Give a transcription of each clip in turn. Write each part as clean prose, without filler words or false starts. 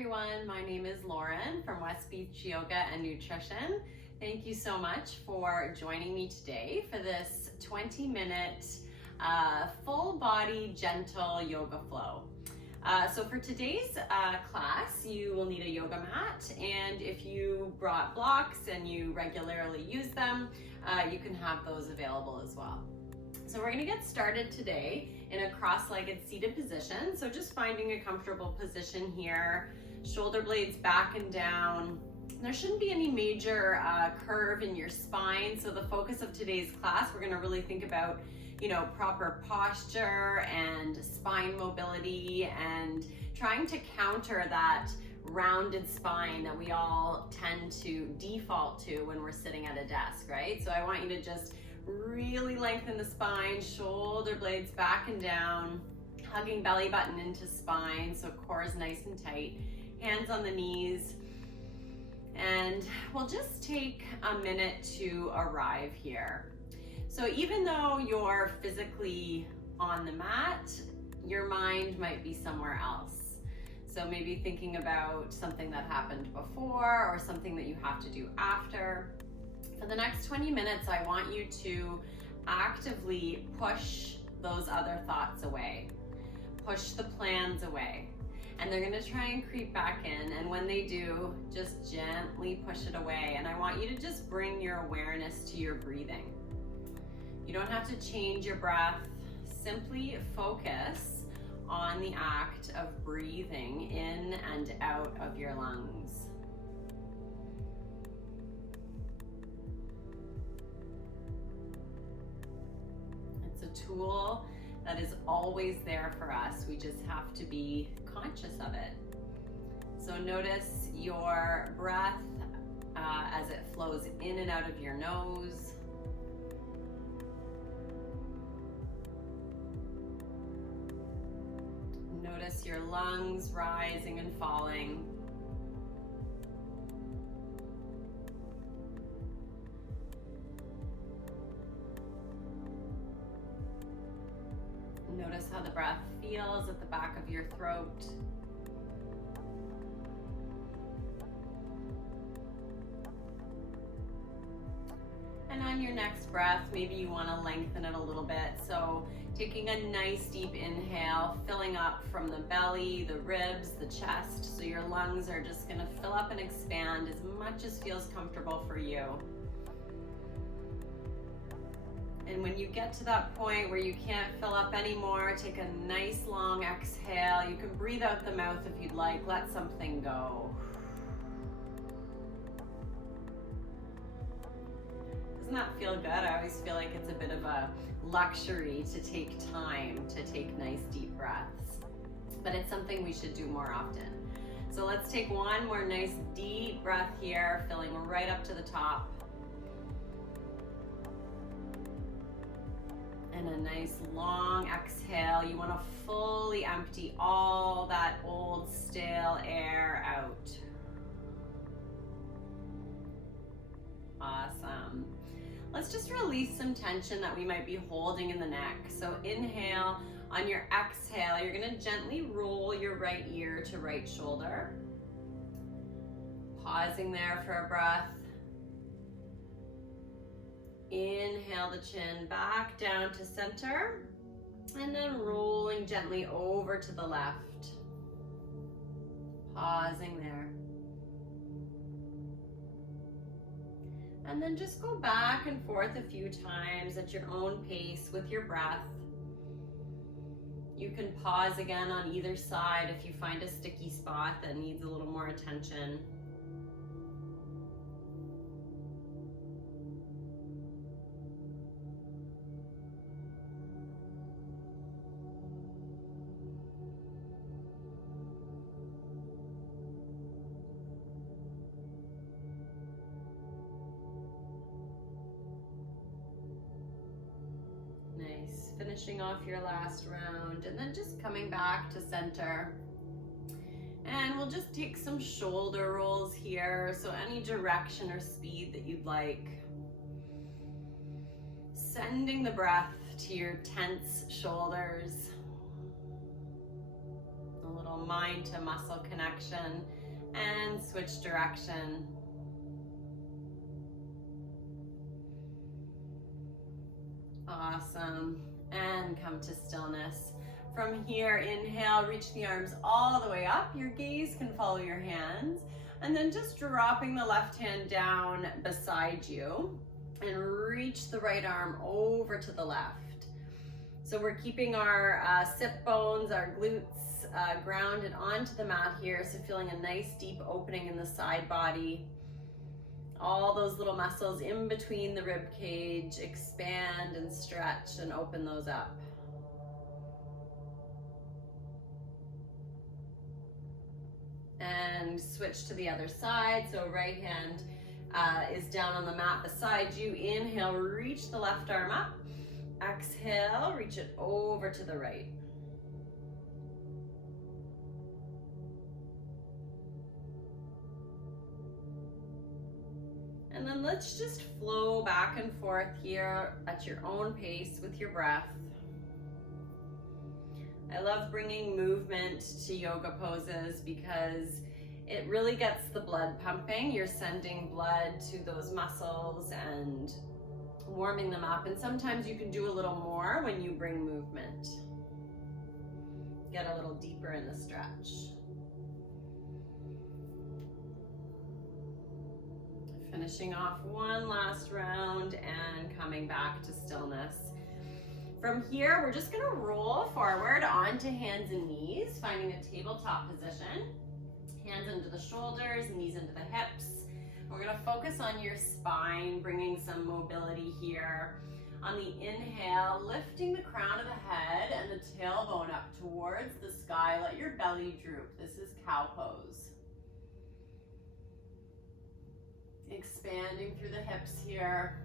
everyone, my name is Lauren from West Beach Yoga and Nutrition. Thank you so much for joining me today for this 20-minute full body gentle yoga flow. So for today's class, you will need a yoga mat, and if you brought blocks and you regularly use them, you can have those available as well. So we're going to get started today in a cross-legged seated position. So just finding a comfortable position here, shoulder blades back and down. There shouldn't be any major curve in your spine. So the focus of today's class, we're going to really think about, proper posture and spine mobility and trying to counter that rounded spine that we all tend to default to when we're sitting at a desk, right? So I want you to just really lengthen the spine, shoulder blades back and down, hugging belly button into spine, so core is nice and tight, hands on the knees. And we'll just take a minute to arrive here. So even though you're physically on the mat, your mind might be somewhere else. So maybe thinking about something that happened before or something that you have to do after. For the next 20 minutes, I want you to actively push those other thoughts away. Push the plans away. And they're gonna try and creep back in, and when they do, just gently push it away. And I want you to just bring your awareness to your breathing. You don't have to change your breath, simply focus on the act of breathing in and out of your lungs. Tool that is always there for us. We just have to be conscious of it. So notice your breath as it flows in and out of your nose. Notice your lungs rising and falling. Notice how the breath feels at the back of your throat. And on your next breath, maybe you want to lengthen it a little bit. So taking a nice deep inhale, filling up from the belly, the ribs, the chest. So your lungs are just going to fill up and expand as much as feels comfortable for you. And when you get to that point where you can't fill up anymore, take a nice long exhale. You can breathe out the mouth if you'd like. Let something go. Doesn't that feel good? I always feel like it's a bit of a luxury to take time to take nice deep breaths. But it's something we should do more often. So let's take one more nice deep breath here, filling right up to the top. And a nice long exhale. You want to fully empty all that old stale air out. Awesome. Let's just release some tension that we might be holding in the neck. So inhale. On your exhale, you're going to gently roll your right ear to right shoulder. Pausing there for a breath. Inhale the chin back down to center, and then rolling gently over to the left. Pausing there. And then just go back and forth a few times at your own pace with your breath. You can pause again on either side if you find a sticky spot that needs a little more attention. Finishing off your last round, and then just coming back to center. And we'll just take some shoulder rolls here, so any direction or speed that you'd like. Sending the breath to your tense shoulders. A little mind to muscle connection, and switch direction. Awesome. And come to stillness. From here, inhale, reach the arms all the way up. Your gaze can follow your hands. And then just dropping the left hand down beside you and reach the right arm over to the left. So we're keeping our sit bones, our glutes grounded onto the mat here. So feeling a nice deep opening in the side body. All those little muscles in between the rib cage, expand and stretch and open those up. And switch to the other side. So right hand is down on the mat beside you. Inhale, reach the left arm up. Exhale, reach it over to the right. And then let's just flow back and forth here at your own pace with your breath. I love bringing movement to yoga poses because it really gets the blood pumping. You're sending blood to those muscles and warming them up. And sometimes you can do a little more when you bring movement. Get a little deeper in the stretch. Finishing off one last round and coming back to stillness. From here, we're just gonna roll forward onto hands and knees, finding a tabletop position. Hands into the shoulders, knees into the hips. We're gonna focus on your spine, bringing some mobility here. On the inhale, lifting the crown of the head and the tailbone up towards the sky. Let your belly droop. This is cow pose. Expanding through the hips here.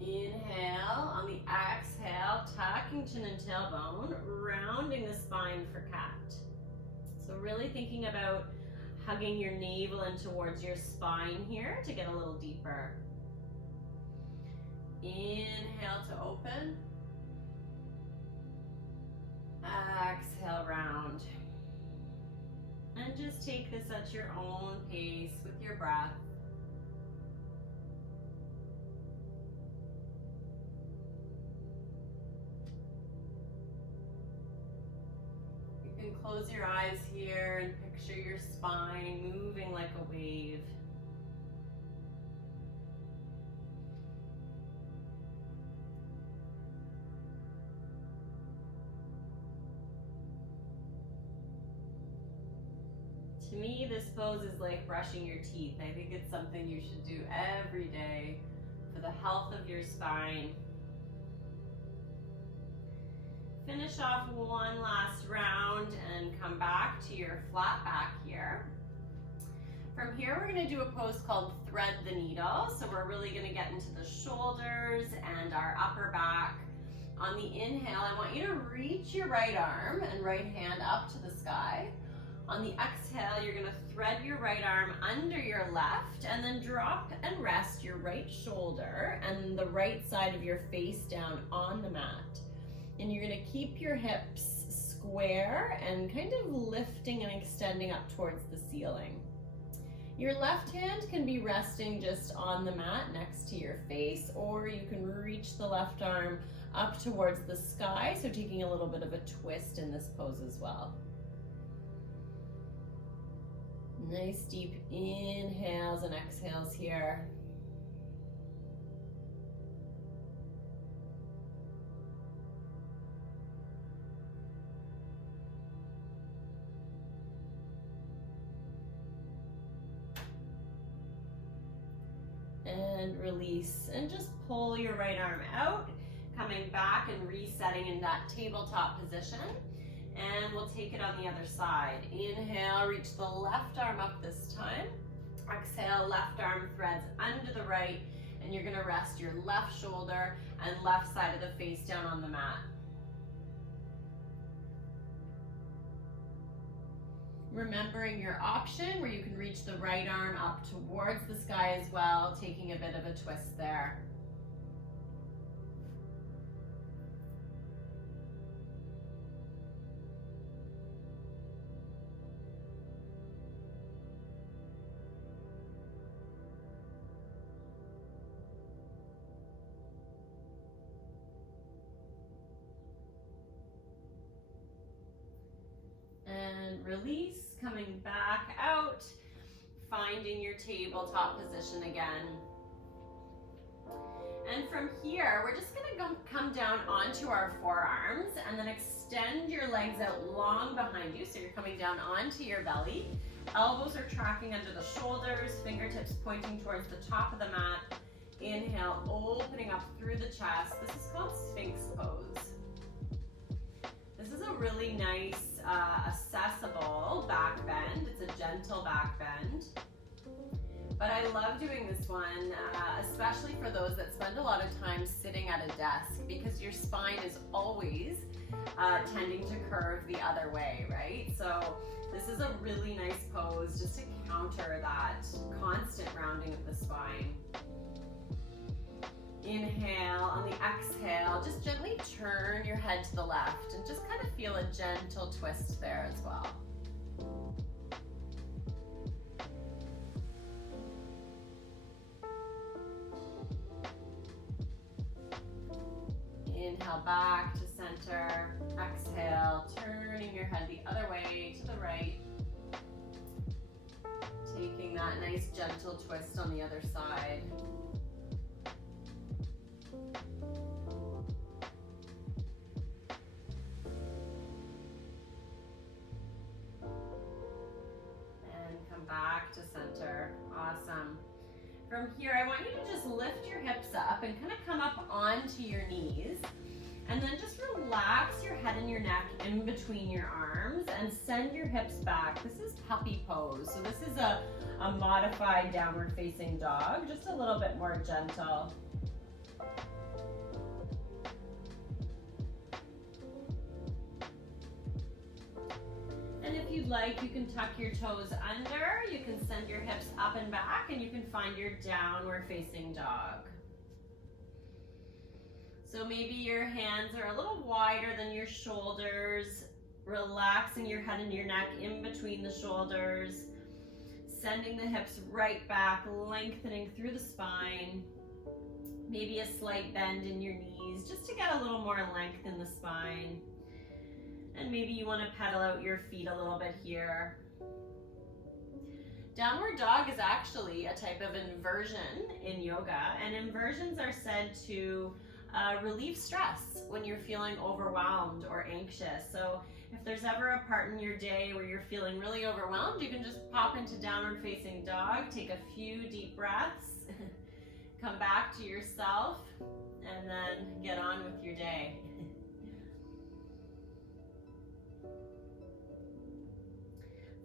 Inhale. On the exhale, tucking chin and tailbone, rounding the spine for cat. So really thinking about hugging your navel in towards your spine here to get a little deeper. Inhale to open. Exhale, round. And just take this at your own pace with your breath. You can close your eyes here and picture your spine moving like a wave. To me, this pose is like brushing your teeth. I think it's something you should do every day for the health of your spine. Finish off one last round and come back to your flat back here. From here, we're gonna do a pose called thread the needle. So we're really gonna get into the shoulders and our upper back. On the inhale, I want you to reach your right arm and right hand up to the sky. On the exhale, you're gonna thread your right arm under your left and then drop and rest your right shoulder and the right side of your face down on the mat. And you're gonna keep your hips square and kind of lifting and extending up towards the ceiling. Your left hand can be resting just on the mat next to your face, or you can reach the left arm up towards the sky, so taking a little bit of a twist in this pose as well. Nice deep inhales and exhales here. And release, and just pull your right arm out, coming back and resetting in that tabletop position. And we'll take it on the other side. Inhale, reach the left arm up this time. Exhale, left arm threads under the right, and you're gonna rest your left shoulder and left side of the face down on the mat. Remembering your option where you can reach the right arm up towards the sky as well, taking a bit of a twist there. release, coming back out, finding your tabletop position again. And from here, we're just gonna come down onto our forearms and then extend your legs out long behind you. So you're coming down onto your belly. Elbows are tracking under the shoulders, fingertips pointing towards the top of the mat. Inhale, opening up through the chest. This is called Sphinx pose. This is a really nice, accessible back bend. It's a gentle back bend. But I love doing this one, especially for those that spend a lot of time sitting at a desk, because your spine is always tending to curve the other way, right? So this is a really nice pose just to counter that constant rounding of the spine. Inhale, on the exhale, just gently turn your head to the left and just kind of feel a gentle twist there as well. Inhale back to center, exhale, turning your head the other way to the right. Taking that nice gentle twist on the other side. And come back to center. Awesome. From here, I want you to just lift your hips up and kind of come up onto your knees. And then just relax your head and your neck in between your arms and send your hips back. This is puppy pose. So this is a modified downward facing dog, just a little bit more gentle. And if you'd like, you can tuck your toes under, you can send your hips up and back, and you can find your downward facing dog. So maybe your hands are a little wider than your shoulders, relaxing your head and your neck in between the shoulders, sending the hips right back, lengthening through the spine. Maybe a slight bend in your knees, just to get a little more length in the spine. And maybe you want to pedal out your feet a little bit here. Downward dog is actually a type of inversion in yoga, and inversions are said to relieve stress when you're feeling overwhelmed or anxious. So if there's ever a part in your day where you're feeling really overwhelmed, you can just pop into downward facing dog, take a few deep breaths, come back to yourself, and then get on with your day.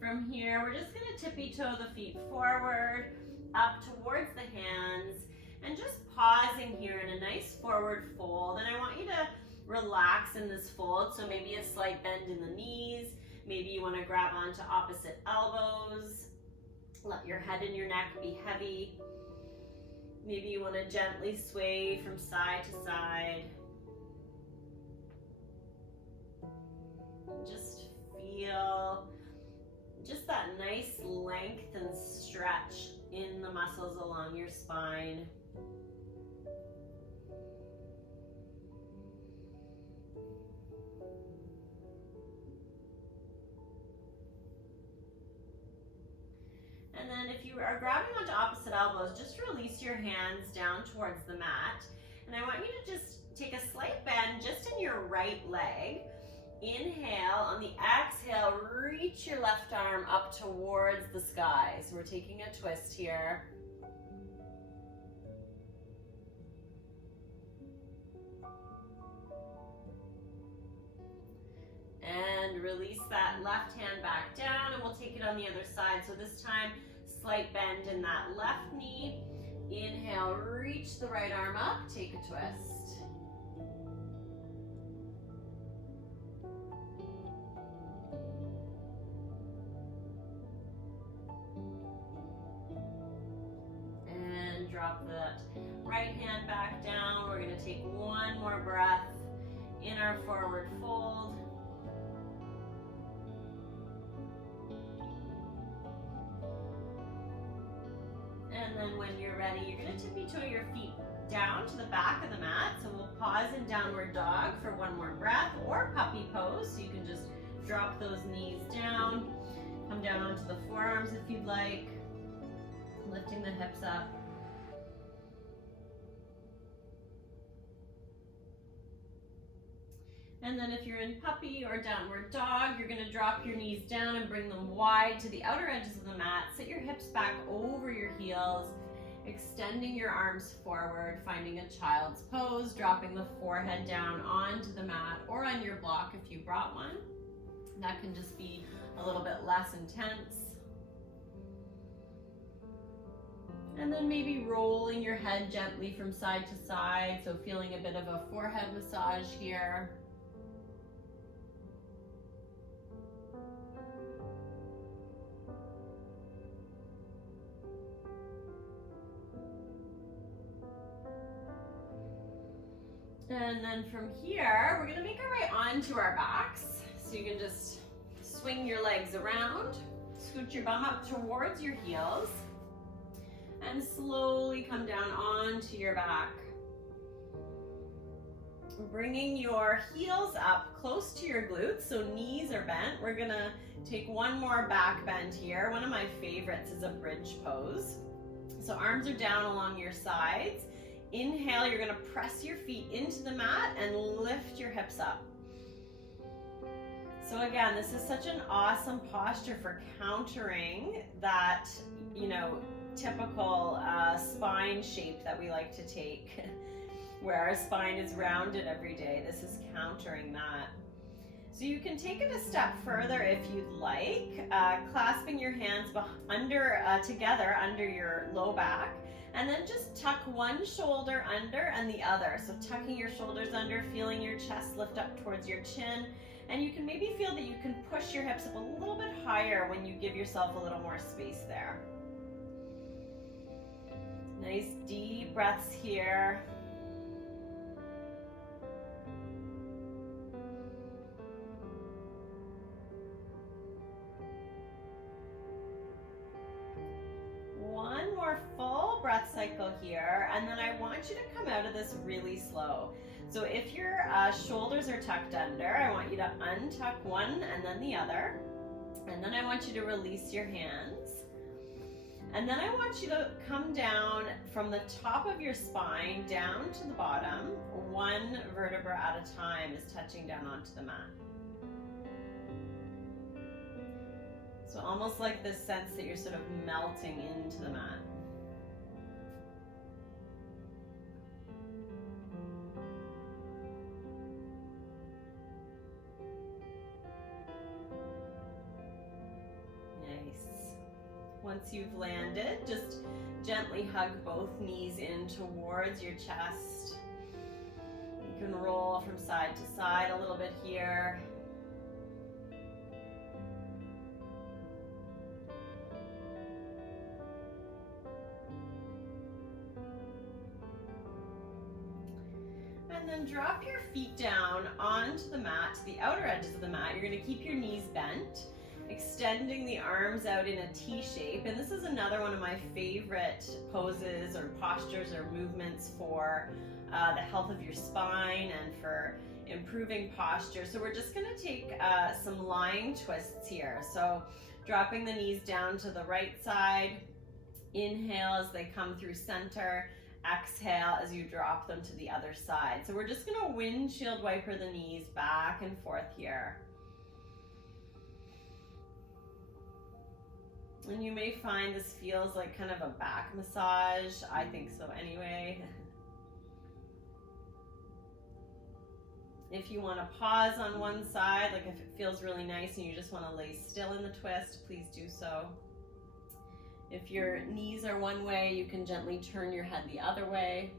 From here, we're just gonna tippy toe the feet forward, up towards the hands, and just pausing here in a nice forward fold. And I want you to relax in this fold. So maybe a slight bend in the knees. Maybe you want to grab onto opposite elbows. Let your head and your neck be heavy. Maybe you want to gently sway from side to side. Just feel just that nice length and stretch in the muscles along your spine. And then if you are grabbing onto opposite elbows, just release your hands down towards the mat. And I want you to just take a slight bend just in your right leg. Inhale, on the exhale, reach your left arm up towards the sky. So we're taking a twist here. And release that left hand back down, and we'll take it on the other side. So this time, slight bend in that left knee. Inhale, reach the right arm up, take a twist. And drop that right hand back down. We're going to take one more breath in our forward fold. And then when you're ready, you're going to tippy toe your feet down to the back of the mat. So we'll pause in downward dog for one more breath, or puppy pose. So you can just Drop those knees down. Come down onto the forearms if you'd like. Lifting the hips up. And then if you're in puppy or downward dog, you're gonna drop your knees down and bring them wide to the outer edges of the mat. Sit your hips back over your heels, extending your arms forward, finding a child's pose, dropping the forehead down onto the mat or on your block if you brought one. That can just be a little bit less intense. And then maybe rolling your head gently from side to side, so feeling a bit of a forehead massage here. And then from here, we're gonna make our way onto our backs. So you can just swing your legs around, scoot your bum up towards your heels, and slowly come down onto your back. Bringing your heels up close to your glutes, so knees are bent. We're gonna take one more back bend here. One of my favorites is a bridge pose. So arms are down along your sides. Inhale, you're gonna press your feet into the mat and lift your hips up. So again, this is such an awesome posture for countering that, typical spine shape that we like to take, where our spine is rounded every day. This is countering that. So you can take it a step further if you'd like, clasping your hands together under your low back, and then just tuck one shoulder under and the other. So tucking your shoulders under, feeling your chest lift up towards your chin, and you can maybe feel that you can push your hips up a little bit higher when you give yourself a little more space there. Nice deep breaths here. One more full breath cycle here, and then I want you to come out of this really slow. So if your shoulders are tucked under, I want you to untuck one and then the other. And then I want you to release your hands. And then I want you to come down from the top of your spine down to the bottom. One vertebra at a time is touching down onto the mat. So almost like this sense that you're sort of melting into the mat. Once you've landed, just gently hug both knees in towards your chest. You can roll from side to side a little bit here. And then drop your feet down onto the mat, to the outer edges of the mat. You're going to keep your knees bent, extending the arms out in a T shape. And this is another one of my favorite poses or postures or movements for the health of your spine and for improving posture. So we're just gonna take some lying twists here. So dropping the knees down to the right side. Inhale as they come through center. Exhale as you drop them to the other side. So we're just gonna windshield wiper the knees back and forth here. And you may find this feels like kind of a back massage. I think so anyway. If you want to pause on one side, like if it feels really nice and you just want to lay still in the twist, please do so. If your knees are one way, you can gently turn your head the other way.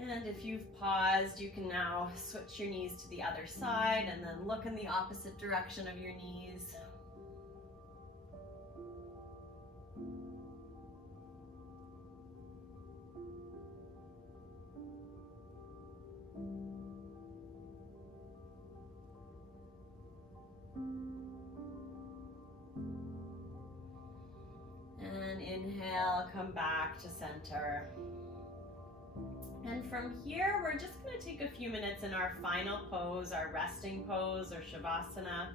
And if you've paused, you can now switch your knees to the other side and then look in the opposite direction of your knees. Inhale, come back to center. And from here, we're just going to take a few minutes in our final pose, our resting pose or Shavasana.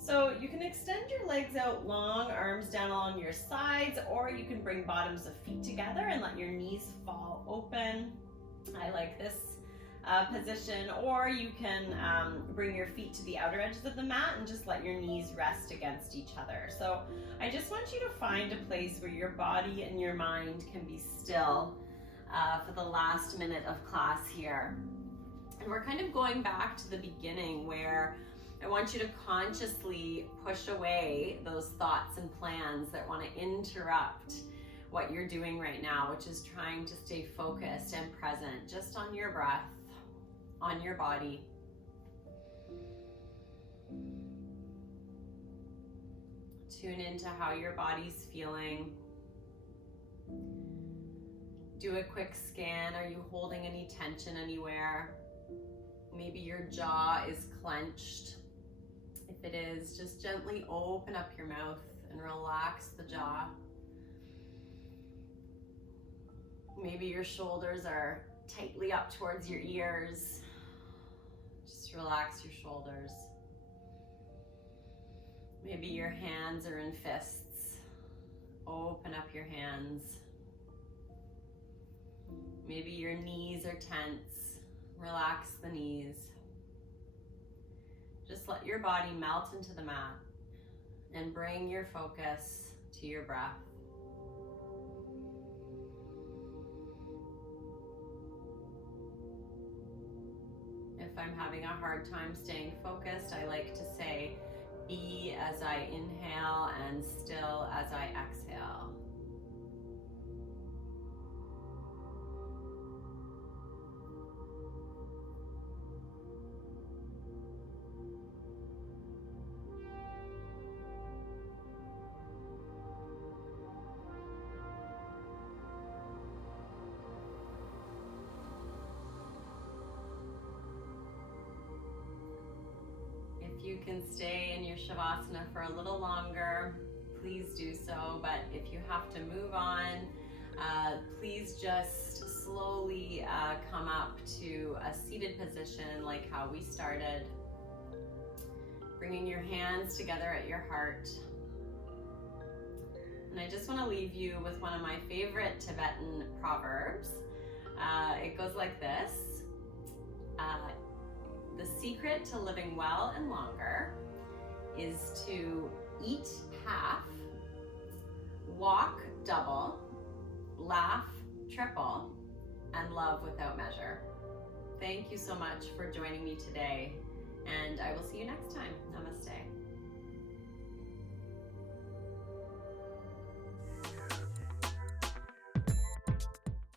So you can extend your legs out long, arms down along your sides, or you can bring bottoms of feet together and let your knees fall open. I like this position, or you can bring your feet to the outer edges of the mat and just let your knees rest against each other. So I just want you to find a place where your body and your mind can be still for the last minute of class here. And we're kind of going back to the beginning where I want you to consciously push away those thoughts and plans that want to interrupt what you're doing right now, which is trying to stay focused and present just on your breath, on your body. Tune into how your body's feeling. Do a quick scan. Are you holding any tension anywhere? Maybe your jaw is clenched. If it is, just gently open up your mouth and relax the jaw. Maybe your shoulders are tightly up towards your ears. Just relax your shoulders. Maybe your hands are in fists. Open up your hands. Maybe your knees are tense. Relax the knees. Just let your body melt into the mat and bring your focus to your breath. If I'm having a hard time staying focused, I like to say, be as I inhale and still as I exhale. If you can stay in your Shavasana for a little longer, please do so. But if you have to move on, please just slowly come up to a seated position like how we started. Bringing your hands together at your heart. And I just want to leave you with one of my favorite Tibetan proverbs. It goes like this. The secret to living well and longer is to eat half, walk double, laugh triple, and love without measure. Thank you so much for joining me today, and I will see you next time. Namaste.